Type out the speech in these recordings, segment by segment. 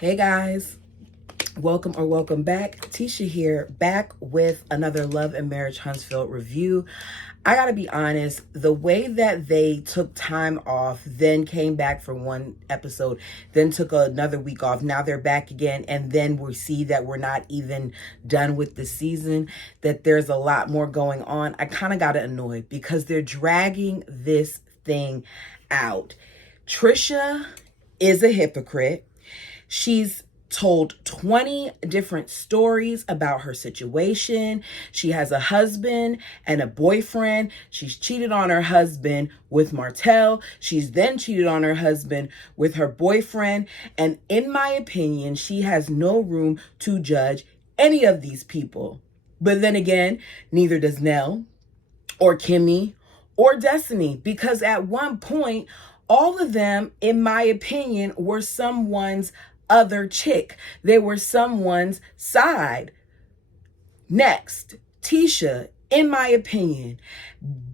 Hey guys, welcome back. Tisha here, back with another Love and Marriage Huntsville review. I gotta be honest, the way that they took time off, then came back for one episode, then took another week off, now they're back again, and then we see that we're not even done with the season, that there's a lot more going on. I kind of got annoyed because they're dragging this thing out. Trisha is a hypocrite. She's told 20 different stories about her situation. She has a husband and a boyfriend. She's cheated on her husband with Martell. She's then cheated on her husband with her boyfriend. And in my opinion, she has no room to judge any of these people. But then again, neither does Nell or Kimmy or Destiny, because at one point, all of them, in my opinion, were someone's other chick. They were someone's side. Next, Tisha, in my opinion,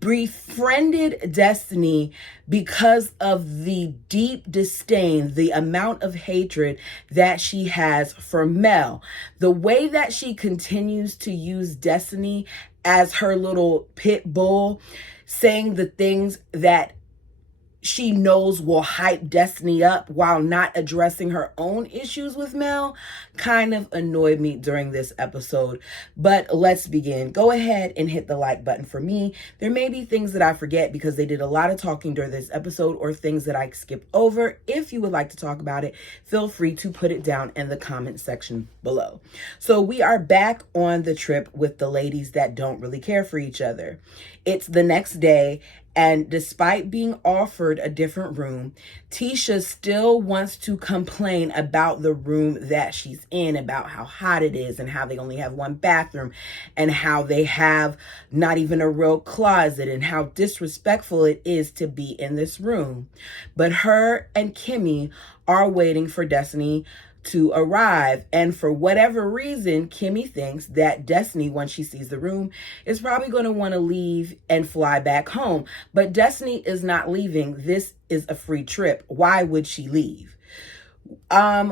befriended Destiny because of the deep disdain, the amount of hatred that she has for Mel. The way that she continues to use Destiny as her little pit bull, saying the things that she knows will hype Destiny up while not addressing her own issues with Mel, kind of annoyed me during this episode. But let's begin. Go ahead and hit the like button for me. There may be things that I forget because they did a lot of talking during this episode, or things that I skipped over. If you would like to talk about it, feel free to put it down in the comment section below. So we are back on the trip with the ladies that don't really care for each other. It's the next day, and despite being offered a different room, Tisha still wants to complain about the room that she's in, about how hot it is and how they only have one bathroom and how they have not even a real closet and how disrespectful it is to be in this room. But her and Kimmy are waiting for Destiny to arrive, and for whatever reason, Kimmy thinks that Destiny, when she sees the room, is probably going to want to leave and fly back home. But Destiny is not leaving. This is a free trip. Why would she leave?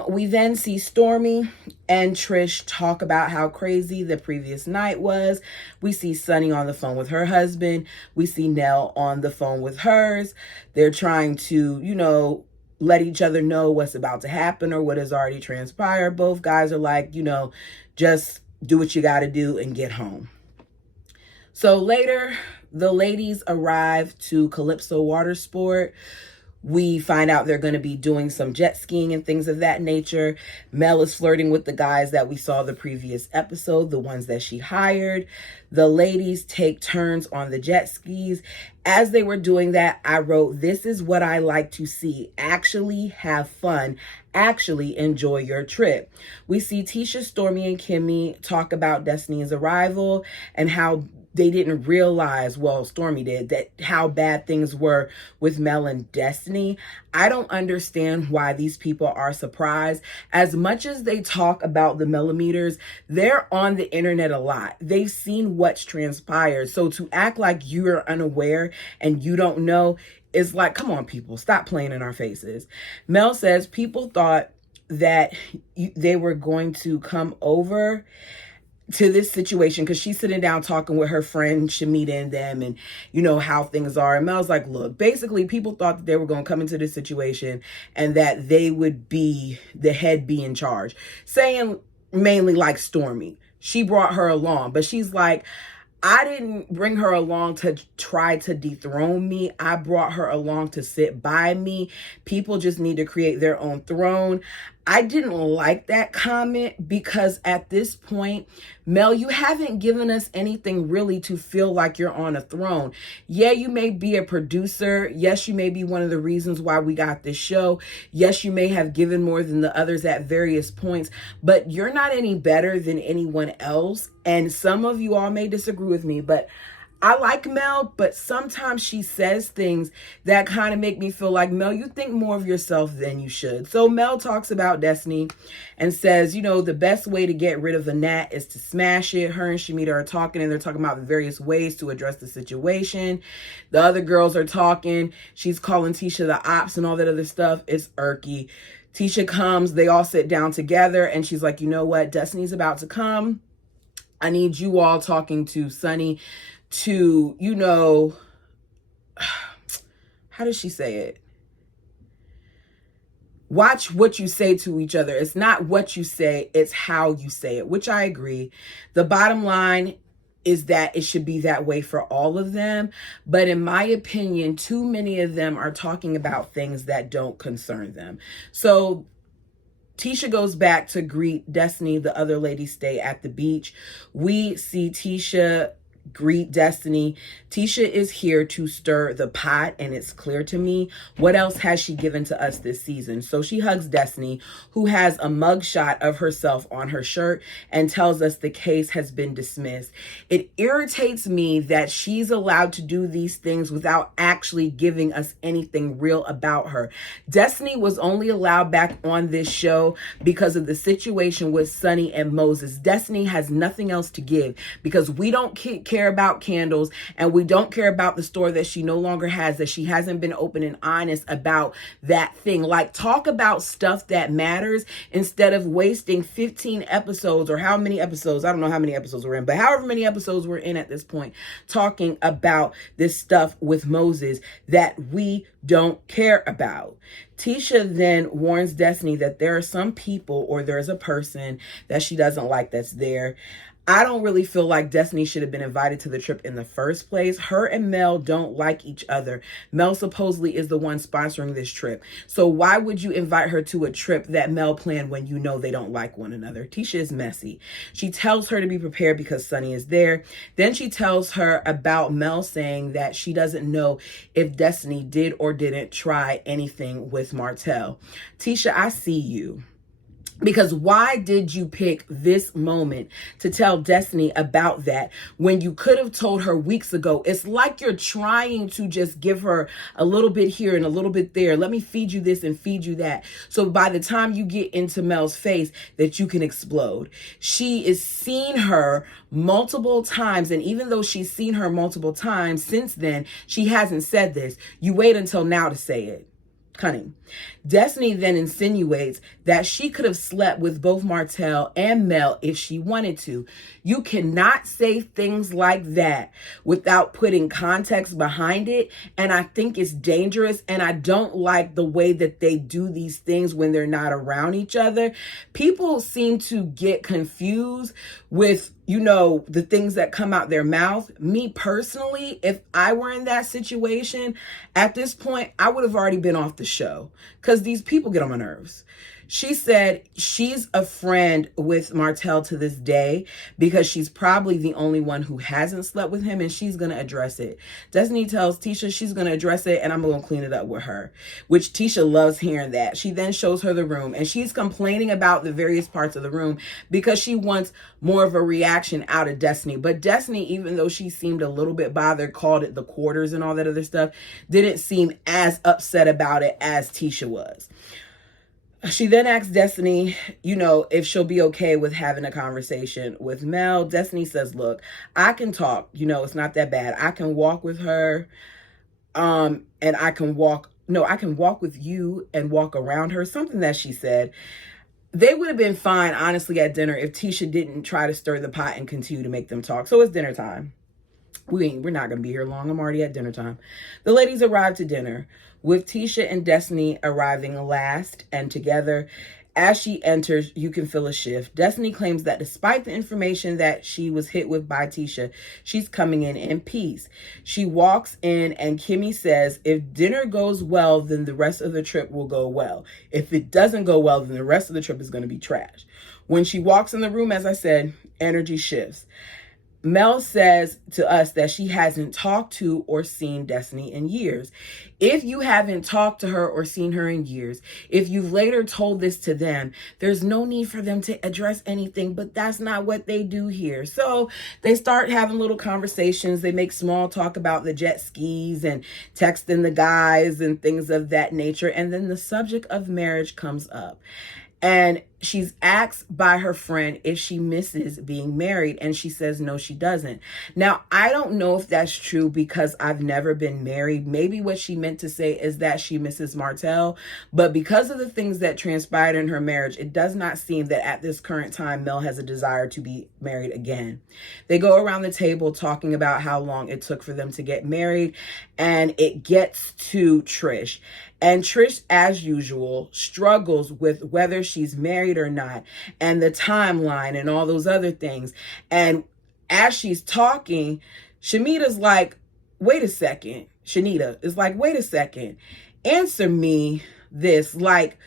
We then see Stormy and Trish talk about how crazy the previous night was. We see Sunny on the phone with her husband. We see Nell on the phone with hers. They're trying to, let each other know what's about to happen or what has already transpired. Both guys are like, just do what you got to do and get home. So later, the ladies arrive to Calypso Water Sport. We find out they're going to be doing some jet skiing and things of that nature. Mel is flirting with the guys that we saw the previous episode, the ones that she hired. The ladies take turns on the jet skis. As they were doing that, I wrote, "This is what I like to see. Actually have fun. Actually enjoy your trip." We see Tisha, Stormy, and Kimmy talk about Destiny's arrival and how they didn't realize, well, Stormy did, that how bad things were with Mel and Destiny. I don't understand why these people are surprised. As much as they talk about the millimeters, they're on the internet a lot. They've seen what's transpired. So to act like you're unaware and you don't know is like, come on, people, stop playing in our faces. Mel says people thought that they were going to come over to this situation because she's sitting down talking with her friend Shamita and them, and how things are. And Mel's like, look, basically people thought that they were going to come into this situation and that they would be the head, be in charge, saying mainly like Stormy. She brought her along, but she's like, I didn't bring her along to try to dethrone me. I brought her along to sit by me. People just need to create their own throne. I didn't like that comment because at this point, Mel, you haven't given us anything really to feel like you're on a throne. Yeah, you may be a producer. Yes, you may be one of the reasons why we got this show. Yes, you may have given more than the others at various points, but you're not any better than anyone else. And some of you all may disagree with me, but I like Mel, but sometimes she says things that kind of make me feel like, Mel, you think more of yourself than you should. So Mel talks about Destiny and says, the best way to get rid of a gnat is to smash it. Her and Shamita are talking, and they're talking about various ways to address the situation. The other girls are talking. She's calling Tisha the ops and all that other stuff. It's irky. Tisha comes, they all sit down together, and she's like, you know what? Destiny's about to come. I need you all talking to Sunny to, how does she say it? Watch what you say to each other. It's not what you say, it's how you say it, which I agree. The bottom line is that it should be that way for all of them. But in my opinion, too many of them are talking about things that don't concern them. So Tisha goes back to greet Destiny. The other ladies stay at the beach. We see Tisha greet Destiny. Tisha is here to stir the pot, and it's clear to me. What else has she given to us this season? So she hugs Destiny, who has a mugshot of herself on her shirt, and tells us the case has been dismissed. It irritates me that she's allowed to do these things without actually giving us anything real about her. Destiny was only allowed back on this show because of the situation with Sunny and Moses. Destiny has nothing else to give because we don't care about candles, and we don't care about the store that she no longer has, that she hasn't been open and honest about that thing. Like, talk about stuff that matters instead of wasting 15 episodes, or how many episodes, I don't know how many episodes we're in, but however many episodes we're in at this point, talking about this stuff with Moses that we don't care about. Tisha then warns Destiny that there are some people, or there's a person that she doesn't like that's there. I don't really feel like Destiny should have been invited to the trip in the first place. Her and Mel don't like each other. Mel supposedly is the one sponsoring this trip. So why would you invite her to a trip that Mel planned when you know they don't like one another? Tisha is messy. She tells her to be prepared because Sunny is there. Then she tells her about Mel saying that she doesn't know if Destiny did or didn't try anything with Martell. Tisha, I see you. Because why did you pick this moment to tell Destiny about that when you could have told her weeks ago? It's like you're trying to just give her a little bit here and a little bit there. Let me feed you this and feed you that. So by the time you get into Mel's face, that you can explode. She is seen her multiple times. And even though she's seen her multiple times since then, she hasn't said this. You wait until now to say it. Cunning. Destiny then insinuates that she could have slept with both Martell and Mel if she wanted to. You cannot say things like that without putting context behind it. And I think it's dangerous. And I don't like the way that they do these things when they're not around each other. People seem to get confused with, the things that come out their mouth. Me personally, if I were in that situation, at this point, I would have already been off the show because these people get on my nerves. She said she's a friend with Martell to this day because she's probably the only one who hasn't slept with him, and she's going to address it. Destiny tells Tisha she's going to address it, and I'm going to clean it up with her, which Tisha loves hearing that. She then shows her the room, and she's complaining about the various parts of the room because she wants more of a reaction out of Destiny. But Destiny, even though she seemed a little bit bothered, called it the quarters and all that other stuff, didn't seem as upset about it as Tisha was. She then asks Destiny, if she'll be okay with having a conversation with Mel. Destiny says, look, I can talk. It's not that bad. I can walk with her. And I can walk with you and walk around her. Something that she said. They would have been fine, honestly, at dinner if Tisha didn't try to stir the pot and continue to make them talk. So it's dinner time. We're not going to be here long. I'm already at dinner time. The ladies arrive to dinner, with Tisha and Destiny arriving last and together. As she enters, you can feel a shift. Destiny claims that despite the information that she was hit with by Tisha, she's coming in peace. She walks in and Kimmy says, if dinner goes well, then the rest of the trip will go well. If it doesn't go well, then the rest of the trip is going to be trash. When she walks in the room, as I said, energy shifts. Mel says to us that she hasn't talked to or seen Destiny in years. If you haven't talked to her or seen her in years, if you've later told this to them, there's no need for them to address anything, but that's not what they do here. So they start having little conversations. They make small talk about the jet skis and texting the guys and things of that nature. And then the subject of marriage comes up. And she's asked by her friend if she misses being married, and she says no, she doesn't. Now, I don't know if that's true because I've never been married. Maybe what she meant to say is that she misses Martell, but because of the things that transpired in her marriage, it does not seem that at this current time Mel has a desire to be married again. They go around the table talking about how long it took for them to get married, and it gets to Trish. And Trish, as usual, struggles with whether she's married or not, and the timeline and all those other things. And as she's talking, Shanita's like, wait a second. Shanita is like, wait a second. Answer me this. Like,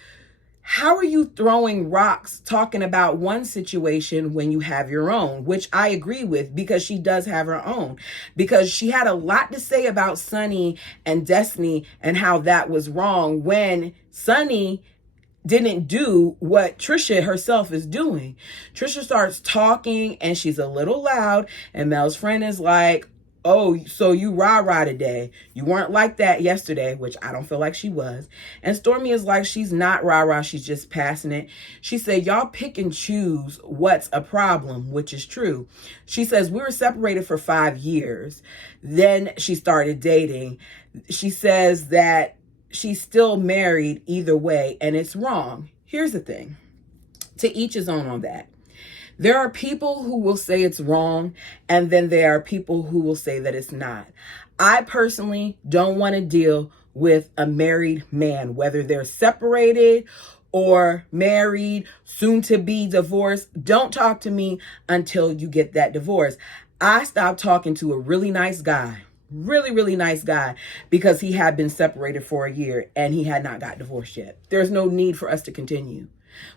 how are you throwing rocks talking about one situation when you have your own? Which I agree with, because she does have her own. Because she had a lot to say about Sonny and Destiny and how that was wrong when Sonny didn't do what Trisha herself is doing. Trisha starts talking and she's a little loud, and Mel's friend is like, oh, so you rah-rah today. You weren't like that yesterday, which I don't feel like she was. And Stormy is like, she's not rah-rah, she's just passing it. She said, y'all pick and choose what's a problem, which is true. She says, we were separated for 5 years. Then she started dating. She says that she's still married either way, and it's wrong. Here's the thing. To each his own on that. There are people who will say it's wrong, and then there are people who will say that it's not. I personally don't want to deal with a married man, whether they're separated or married, soon to be divorced. Don't talk to me until you get that divorce. I stopped talking to a really nice guy, really nice guy, because he had been separated for a year and he had not got divorced yet. There's no need for us to continue.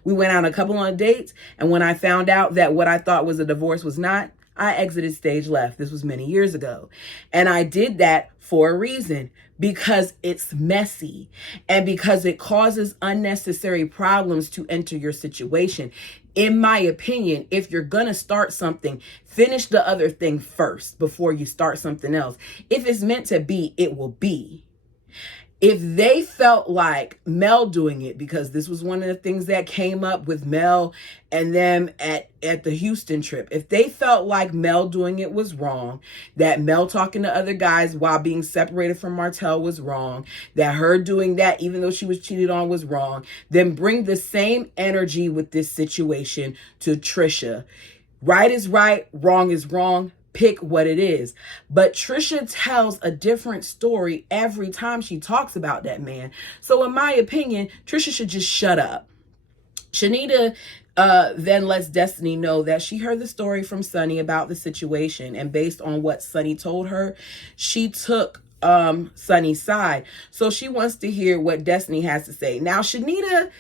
We went on a couple of dates, and when I found out that what I thought was a divorce was not, I exited stage left. This was many years ago. And I did that for a reason, because it's messy and because it causes unnecessary problems to enter your situation. In my opinion, if you're going to start something, finish the other thing first before you start something else. If it's meant to be, it will be. If they felt like Mel doing it, because this was one of the things that came up with Mel and them at the Houston trip. If they felt like Mel doing it was wrong, that Mel talking to other guys while being separated from Martell was wrong, that her doing that even though she was cheated on was wrong, then bring the same energy with this situation to Trisha. Right is right, wrong is wrong. Pick what it is. But Trisha tells a different story every time she talks about that man. So in my opinion, Trisha should just shut up. Shanita then lets Destiny know that she heard the story from Sonny about the situation, and based on what Sonny told her, she took Sonny's side. So she wants to hear what Destiny has to say. Now, Shanita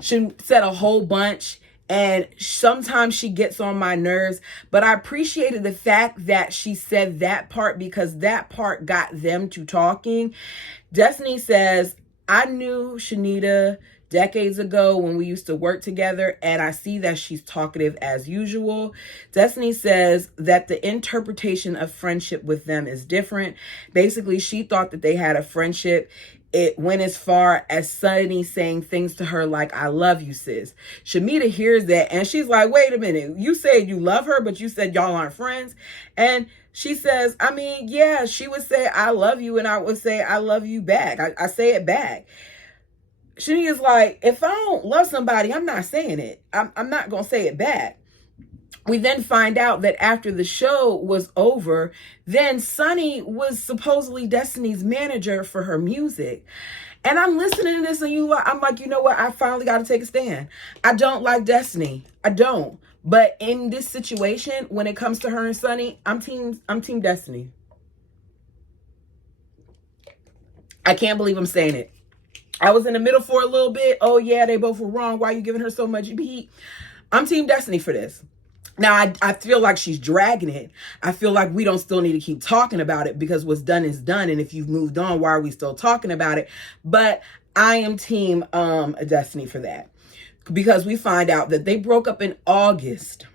said a whole bunch, and sometimes she gets on my nerves, but I appreciated the fact that she said that part, because that part got them to talking. Destiny says, I knew Shanita decades ago when we used to work together, and I see that she's talkative as usual. Destiny says that the interpretation of friendship with them is different. Basically, she thought that they had a friendship. It went as far as Sonny saying things to her like, I love you, sis. Shanita hears that and she's like, wait a minute. You said you love her, but you said y'all aren't friends. And she says, I mean, yeah, she would say, I love you. And I would say, I love you back. I say it back. Shanita's like, if I don't love somebody, I'm not saying it. I'm not going to say it back. We then find out that after the show was over, then Sonny was supposedly Destiny's manager for her music. And I'm listening to this and I'm like, you know what? I finally got to take a stand. I don't like Destiny. I don't. But in this situation, when it comes to her and Sonny, I'm team Destiny. I can't believe I'm saying it. I was in the middle for a little bit. Oh yeah, they both were wrong. Why are you giving her so much heat? I'm team Destiny for this. Now, I feel like she's dragging it. I feel like we don't still need to keep talking about it, because what's done is done. And if you've moved on, why are we still talking about it? But I am team Destiny for that, because we find out that they broke up in August.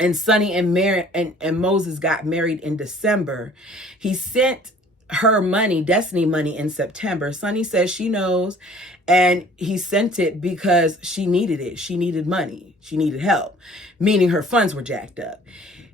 And Sonny and Moses got married in December. He sent her money, Destiny money, in September. Sunny says she knows, and he sent it because she needed it. She needed money. She needed help, meaning her funds were jacked up.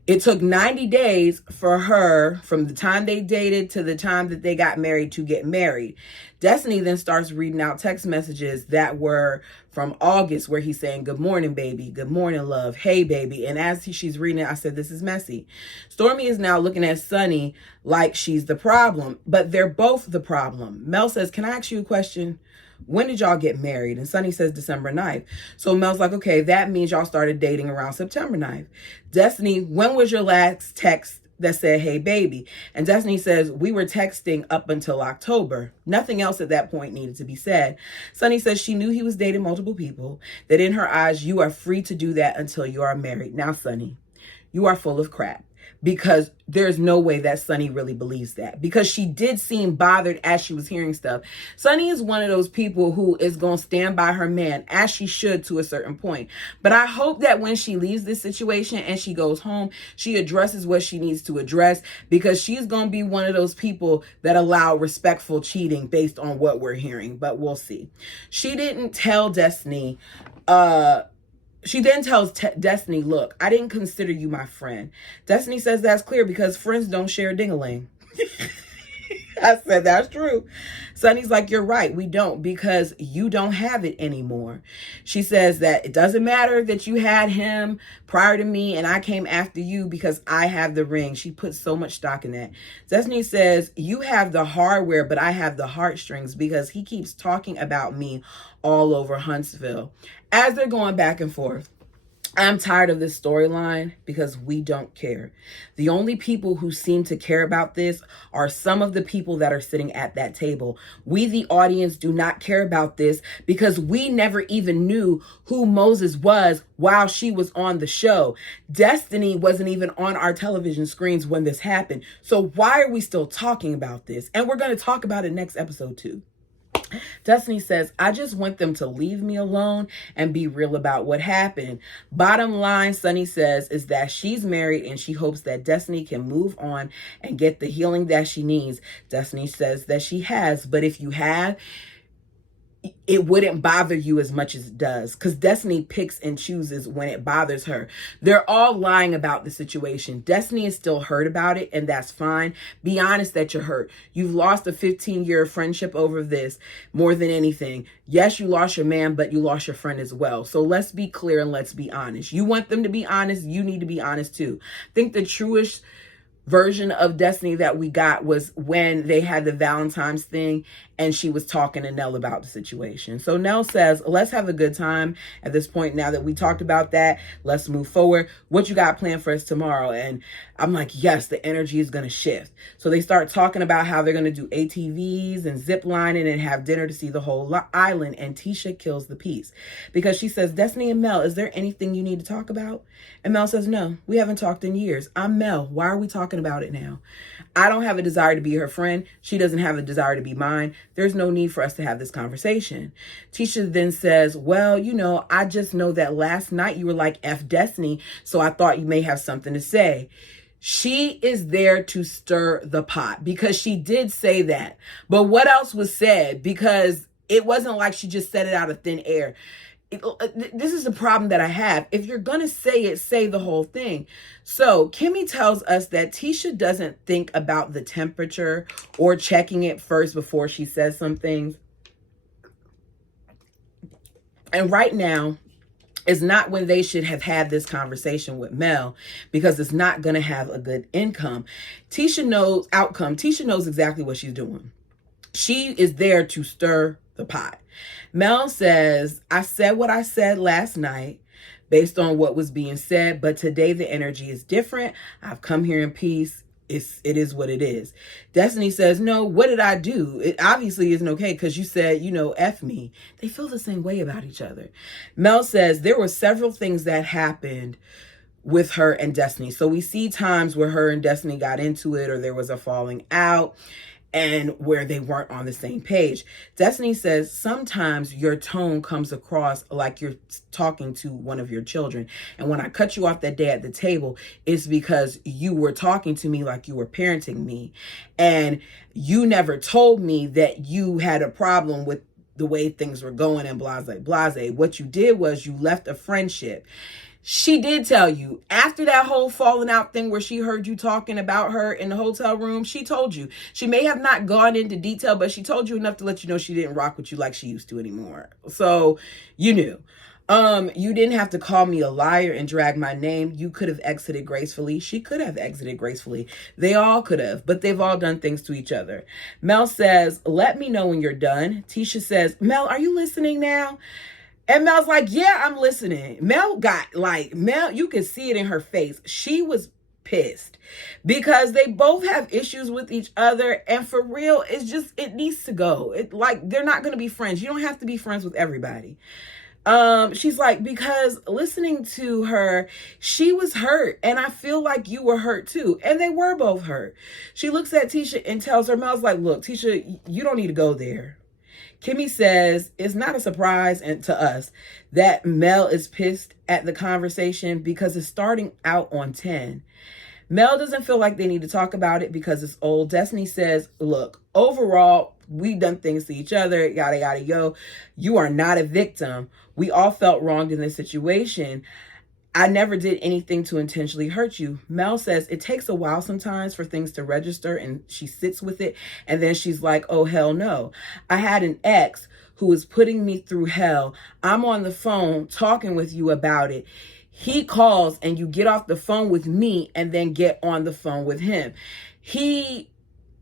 It took 90 days for her, from the time they dated to the time that they got married, to get married. Destiny then starts reading out text messages that were from August, where he's saying, "Good morning, baby. Good morning, love. Hey, baby." And as she's reading it, I said, this is messy. Stormy is now looking at Sunny like she's the problem, but they're both the problem. Mel says, "Can I ask you a question? When did y'all get married?" And Sunny says December 9th. So Mel's like, okay, that means y'all started dating around September 9th. Destiny, when was your last text that said, "Hey, baby"? And Destiny says, we were texting up until October. Nothing else at that point needed to be said. Sunny says she knew he was dating multiple people, that in her eyes, you are free to do that until you are married. Now, Sunny, you are full of crap. Because there's no way that Sunny really believes that. Because she did seem bothered as she was hearing stuff. Sunny is one of those people who is going to stand by her man, as she should to a certain point. But I hope that when she leaves this situation and she goes home, she addresses what she needs to address. Because she's going to be one of those people that allow respectful cheating based on what we're hearing. But we'll see. She didn't tell Destiny, she then tells Destiny, look, I didn't consider you my friend. Destiny says that's clear because friends don't share ding-a-ling. I said, that's true. Sunny's like, you're right. We don't, because you don't have it anymore. She says that it doesn't matter that you had him prior to me and I came after you because I have the ring. She puts so much stock in that. Destiny says, you have the hardware, but I have the heartstrings because he keeps talking about me all over Huntsville. As they're going back and forth, I'm tired of this storyline because we don't care. The only people who seem to care about this are some of the people that are sitting at that table. We, the audience, do not care about this because we never even knew who Moses was while she was on the show. Destiny wasn't even on our television screens when this happened. So why are we still talking about this? And we're going to talk about it next episode too. Destiny says, I just want them to leave me alone and be real about what happened. Bottom line, Sunny says, is that she's married and she hopes that Destiny can move on and get the healing that she needs. Destiny says that she has, but if you have, it wouldn't bother you as much as it does, because Destiny picks and chooses when it bothers her. They're all lying about the situation. Destiny is still hurt about it, and that's fine. Be honest that you're hurt. You've lost a 15-year friendship over this more than anything. Yes, you lost your man, but you lost your friend as well. So let's be clear and let's be honest. You want them to be honest, you need to be honest too. I think the truest version of Destiny that we got was when they had the Valentine's thing and she was talking to Nell about the situation. So Nell says, let's have a good time at this point. Now that we talked about that, let's move forward. What you got planned for us tomorrow? And I'm like, yes, the energy is going to shift. So they start talking about how they're going to do ATVs and zip lining and have dinner to see the whole island. And Tisha kills the piece because she says, Destiny and Mel, is there anything you need to talk about? And Mel says, no, we haven't talked in years. I'm Mel. Why are we talking about it now? I don't have a desire to be her friend. She doesn't have a desire to be mine. There's no need for us to have this conversation. Tisha then says, well, you know, I just know that last night you were like F Destiny, so I thought you may have something to say. She is there to stir the pot because she did say that. But what else was said? Because it wasn't like she just said it out of thin air. This is the problem that I have. If you're going to say it, say the whole thing. So Kimmy tells us that Tisha doesn't think about the temperature or checking it first before she says some things. And right now is not when they should have had this conversation with Mel, because it's not going to have a good outcome. Tisha knows exactly what she's doing. She is there to stir the pot. Mel says, I said what I said last night based on what was being said, but today the energy is different. I've come here in peace. It is what it is. Destiny says, no, what did I do? It obviously isn't okay because you said, you know, F me. They feel the same way about each other. Mel says there were several things that happened with her and Destiny. So we see times where her and Destiny got into it or there was a falling out. and where they weren't on the same page. Destiny says, sometimes your tone comes across like you're talking to one of your children. And when I cut you off that day at the table, it's because you were talking to me like you were parenting me. And you never told me that you had a problem with the way things were going and blase, blase. What you did was you left a friendship. She did tell you after that whole falling out thing where she heard you talking about her in the hotel room. She told you. She may have not gone into detail, but she told you enough to let you know she didn't rock with you like she used to anymore. So you knew. You didn't have to call me a liar and drag my name. You could have exited gracefully. She could have exited gracefully. They all could have, but they've all done things to each other. Mel says, let me know when you're done. Tisha says, Mel, are you listening now? And Mel's like, yeah, I'm listening. Mel, you could see it in her face. She was pissed because they both have issues with each other. And for real, it needs to go. They're not going to be friends. You don't have to be friends with everybody. She's like, because listening to her, she was hurt. And I feel like you were hurt too. And they were both hurt. She looks at Tisha and tells her, Mel's like, look, Tisha, you don't need to go there. Kimmy says, it's not a surprise to us that Mel is pissed at the conversation because it's starting out on 10. Mel doesn't feel like they need to talk about it because it's old. Destiny says, look, overall, we've done things to each other, yada, yada, yo. You are not a victim. We all felt wronged in this situation. I never did anything to intentionally hurt you. Mel says it takes a while sometimes for things to register, and she sits with it. And then she's like, oh, hell no. I had an ex who was putting me through hell. I'm on the phone talking with you about it. He calls and you get off the phone with me and then get on the phone with him. He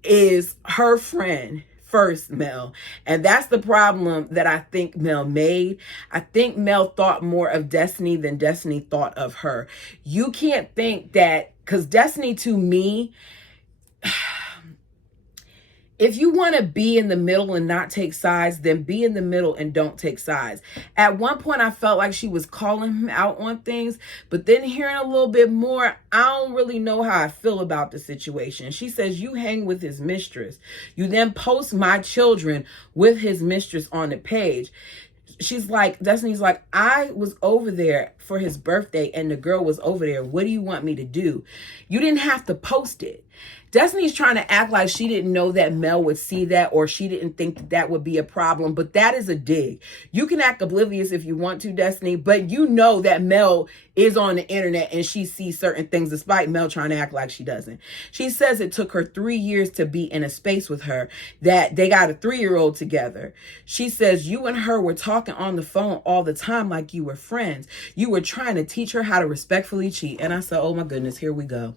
is her friend first, Mel. And that's the problem that I think Mel made. I think Mel thought more of Destiny than Destiny thought of her. You can't think that, because Destiny to me, if you want to be in the middle and not take sides, then be in the middle and don't take sides. At one point, I felt like she was calling him out on things, but then hearing a little bit more, I don't really know how I feel about the situation. She says, you hang with his mistress. You then post my children with his mistress on the page. She's like, Destiny's like, I was over there for his birthday and the girl was over there. What do you want me to do? You didn't have to post it. Destiny's trying to act like she didn't know that Mel would see that, or she didn't think that would be a problem, but that is a dig. You can act oblivious if you want to, Destiny, but you know that Mel is on the internet and she sees certain things despite Mel trying to act like she doesn't. She says it took her 3 years to be in a space with her, that they got a 3-year-old together. She says you and her were talking on the phone all the time like you were friends. You were trying to teach her how to respectfully cheat. And I said, oh my goodness, here we go.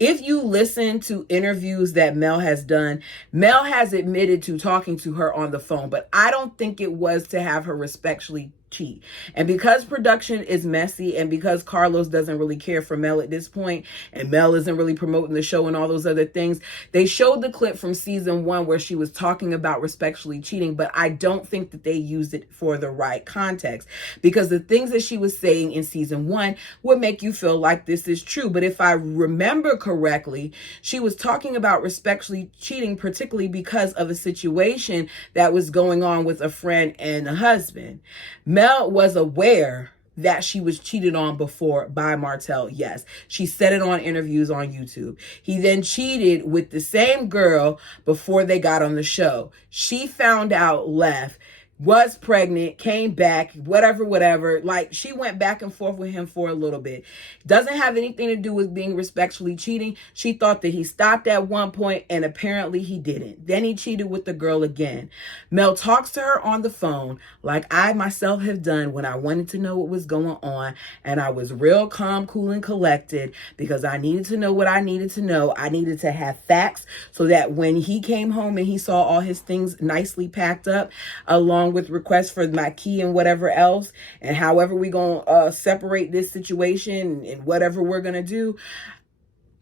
If you listen to interviews that Mel has done, Mel has admitted to talking to her on the phone, but I don't think it was to have her respectfully cheat. And because production is messy, and because Carlos doesn't really care for Mel at this point, and Mel isn't really promoting the show and all those other things, they showed the clip from season 1 where she was talking about respectfully cheating, but I don't think that they used it for the right context, because the things that she was saying in season 1 would make you feel like this is true. But if I remember correctly, she was talking about respectfully cheating, particularly because of a situation that was going on with a friend and a husband. Mel was aware that she was cheated on before by Martell. Yes, she said it on interviews on YouTube. He then cheated with the same girl before they got on the show. She found out, left, was pregnant, came back, whatever. Like, she went back and forth with him for a little bit. Doesn't have anything to do with being respectfully cheating. She thought that he stopped at one point, and apparently he didn't. Then he cheated with the girl again. Mel talks to her on the phone like I myself have done when I wanted to know what was going on, and I was real calm, cool, and collected because I needed to know what I needed to know. I needed to have facts so that when he came home and he saw all his things nicely packed up, along with requests for my key and whatever else, and however we gonna separate this situation and whatever we're gonna do,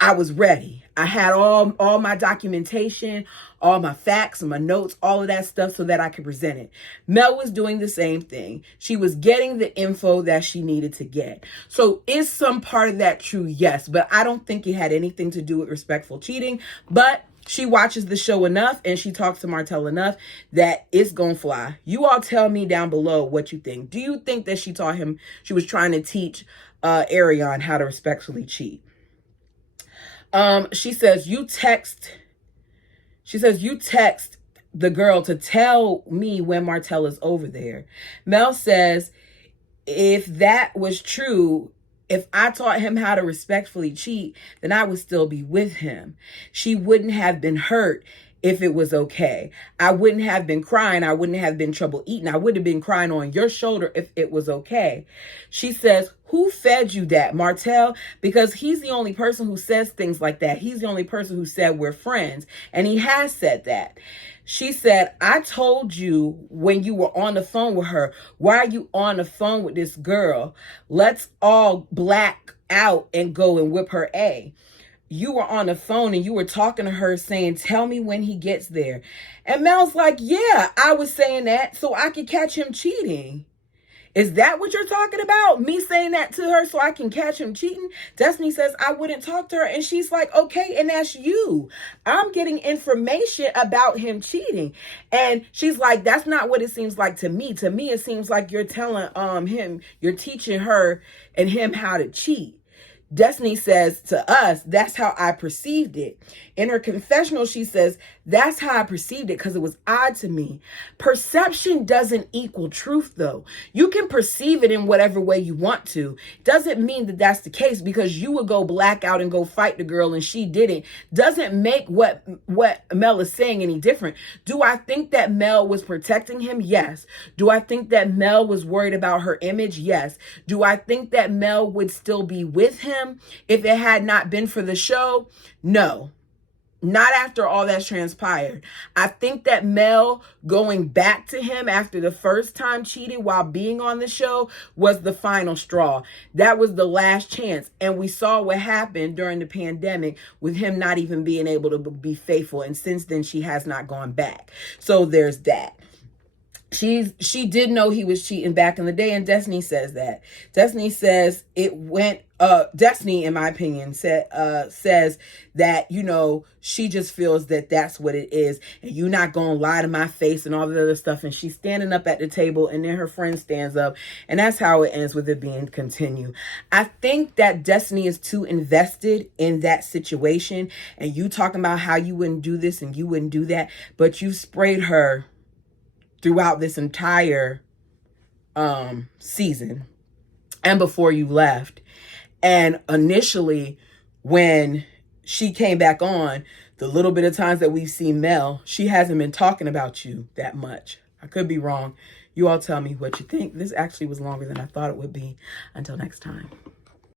I was ready. I had all my documentation, all my facts and my notes, all of that stuff so that I could present it. Mel was doing the same thing. She was getting the info that she needed to get. So is some part of that true? Yes, but I don't think it had anything to do with respectful cheating. But she watches the show enough and she talks to Martell enough that it's gonna fly. You all tell me down below what you think. Do you think that she was trying to teach Arion how to respectfully cheat? She says you text the girl to tell me when Martell is over there. Mel says, if that was true, if I taught him how to respectfully cheat, then I would still be with him. She wouldn't have been hurt if it was okay. I wouldn't have been crying. I wouldn't have been trouble eating. I would have been crying on your shoulder if it was okay. She says, who fed you that, Martell? Because he's the only person who says things like that. He's the only person who said we're friends. And he has said that. She said, I told you when you were on the phone with her, why are you on the phone with this girl? Let's all black out and go and whip her A. You were on the phone and you were talking to her saying, tell me when he gets there. And Mel's like, yeah, I was saying that so I could catch him cheating. Is that what you're talking about? Me saying that to her so I can catch him cheating? Destiny says I wouldn't talk to her. And she's like, okay, and that's you. I'm getting information about him cheating. And she's like, that's not what it seems like to me. To me, it seems like you're telling you're teaching her and him how to cheat. Destiny says to us, that's how I perceived it. In her confessional, she says, that's how I perceived it because it was odd to me. Perception doesn't equal truth, though. You can perceive it in whatever way you want to. Doesn't mean that that's the case because you would go black out and go fight the girl and she didn't. Doesn't make what Mel is saying any different. Do I think that Mel was protecting him? Yes. Do I think that Mel was worried about her image? Yes. Do I think that Mel would still be with him if it had not been for the show? No. Not after all that's transpired. I think that Mel going back to him after the first time cheating while being on the show was the final straw. That was the last chance. And we saw what happened during the pandemic with him not even being able to be faithful. And since then, she has not gone back. So there's that. She did know he was cheating back in the day, and Destiny says that. Destiny says it went, Destiny, in my opinion, says that, you know, she just feels that that's what it is, and you're not going to lie to my face and all the other stuff, and she's standing up at the table, and then her friend stands up, and that's how it ends with it being continued. I think that Destiny is too invested in that situation, and you talking about how you wouldn't do this and you wouldn't do that, but you sprayed her throughout this entire season and before you left. And initially, when she came back on, the little bit of times that we've seen Mel, she hasn't been talking about you that much. I could be wrong. You all tell me what you think. This actually was longer than I thought it would be. Until next time.